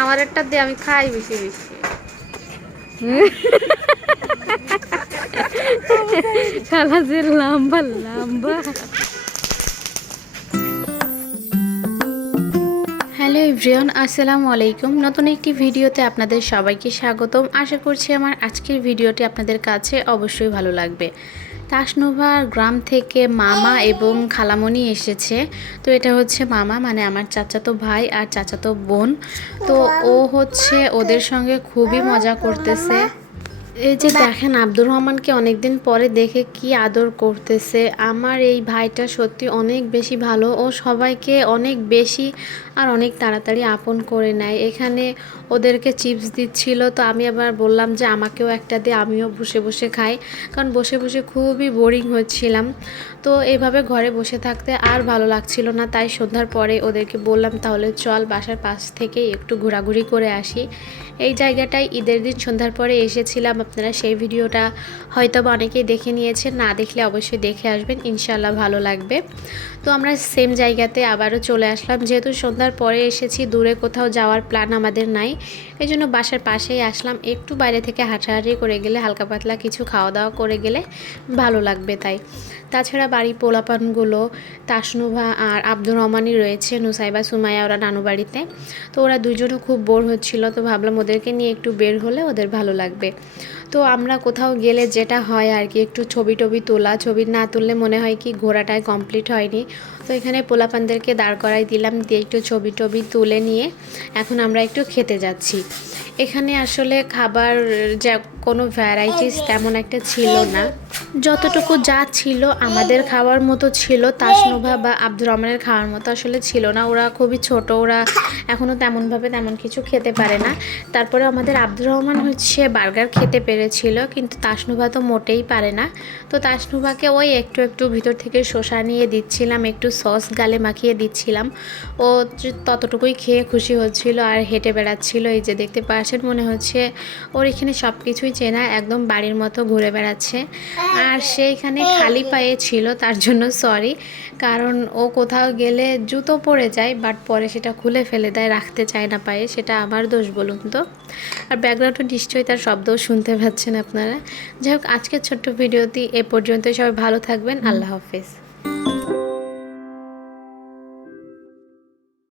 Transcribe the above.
আমার একটা দিয়ে আমি খাই বেশি বেশি। শালা লম্বা লম্বা। হ্যালো ইভরিয়ন আসসালামু আলাইকুম। নতুন একটি ভিডিওতে আপনাদের সবাইকে স্বাগতম। আশা করছি আমার আজকের ভিডিওটি আপনাদের কাছে অবশ্যই ভালো লাগবে। তাসনোভার গ্রাম থেকে মামা এবং খালামণি এসেছে। তো এটা হচ্ছে মামা মানে আমার চাচাতো ভাই আর চাচাতো বোন। তো ও হচ্ছে ওদের সঙ্গে খুবই মজা করতেছে। এই যে দেখেন আব্দুর রহমানকে অনেকদিন পরে দেখে কি আদর করতেছে। আমার এই ভাইটা সত্যি অনেক বেশি ভালো। ও সবাইকে অনেক বেশি আর অনেক তাড়াতাড়ি আপন করে নেয়। এখানে ওদেরকে চিপস দিচ্ছিল। তো আমি আবার বললাম যে আমাকেও একটা দিয়ে আমিও বসে বসে খাই। কারণ বসে বসে খুবই বোরিং হচ্ছিলাম। তো এইভাবে ঘরে বসে থাকতে আর ভালো লাগছিল না। তাই সন্ধ্যার পরে ওদেরকে বললাম তাহলে চল বাসার পাশ থেকে একটু ঘোরাঘুরি করে আসি। এই জায়গাটায় ঈদের দিন সন্ধ্যার পরে এসেছিলাম। আপনারা সেই ভিডিওটা হয়তো বা অনেকেই দেখে নিয়েছেন, না দেখলে অবশ্যই দেখে আসবেন ইনশাল্লাহ ভালো লাগবে। তো আমরা সেম জায়গাতে আবারও চলে আসলাম, যেহেতু সন্ধ্যার পরে এসেছি, দূরে কোথাও যাওয়ার প্ল্যান আমাদের নাই এই জন্য বাসার পাশেই আসলাম, একটু বাইরে থেকে হাঁটাহাঁটি করে গেলে, হালকা পাতলা কিছু খাওয়া দাওয়া করে গেলে ভালো লাগবে তাই। তাছাড়া বাড়ি পোলাপানগুলো, তাসনুভা আর আব্দুর রহমানই রয়েছে, নুসাইবা, সুমাইয়া, ওরা নানু বাড়িতে। তো ওরা দুজনও খুব বোর হচ্ছিল, তো ভাবলাম ওদেরকে নিয়ে একটু বের হলে ওদের ভালো লাগবে। তো আমরা কোথাও গেলে যেটা হয় আর কি একটু ছবি টবি তোলা ছবি না তুললে মনে হয় কি ঘোরাটায় কমপ্লিট হয়নি। তো এখানে পোলাপানদেরকে দাঁড় করাই দিলাম দিয়ে একটু ছবি টবি তুলে নিয়ে এখন আমরা একটু খেতে যাচ্ছি। এখানে আসলে খাবার যা কোনো ভ্যারাইটিস তেমন একটা ছিল না। যতটুকু যা ছিল আমাদের খাওয়ার মতো ছিল তাসনোভা বা আব্দুর রহমানের খাওয়ার মতো আসলে ছিল না। ওরা খুবই ছোট, ওরা এখনও তেমনভাবে তেমন কিছু খেতে পারে না। তারপরে আমাদের আব্দুর রহমান হচ্ছে বার্গার খেতে পেরেছিল, কিন্তু তাসনুভা তো মোটেই পারে না। তো তাসনুভাকে ওই একটু একটু ভিতর থেকে শসা নিয়ে দিচ্ছিলাম, একটু সস গালে মাখিয়ে দিচ্ছিলাম। ও ততটুকুই খেয়ে খুশি হচ্ছিল আর হেঁটে বেড়াচ্ছিল। এই যে দেখতে পাচ্ছেন, মনে হচ্ছে ওর এখানে সব কিছুই চেনা, একদম বাড়ির মতো ঘুরে বেড়াচ্ছে। আর সেইখানে খালি পায়ে ছিল, তার জন্য সরি কারণ ও কোথাও গেলে জুতো পরে যায় বাট পরে সেটা খুলে ফেলে দেয়, রাখতে চায় না পায়ে, সেটা আমার দোষ বলুন তো। আর ব্যাকগ্রাউন্ডে নিশ্চয়ই তার শব্দও শুনতে পাচ্ছেন আপনারা। যাই হোক, আজকের ছোট্ট ভিডিওটি এ পর্যন্তই, সবাই ভালো থাকবেন, আল্লাহ হাফেজ।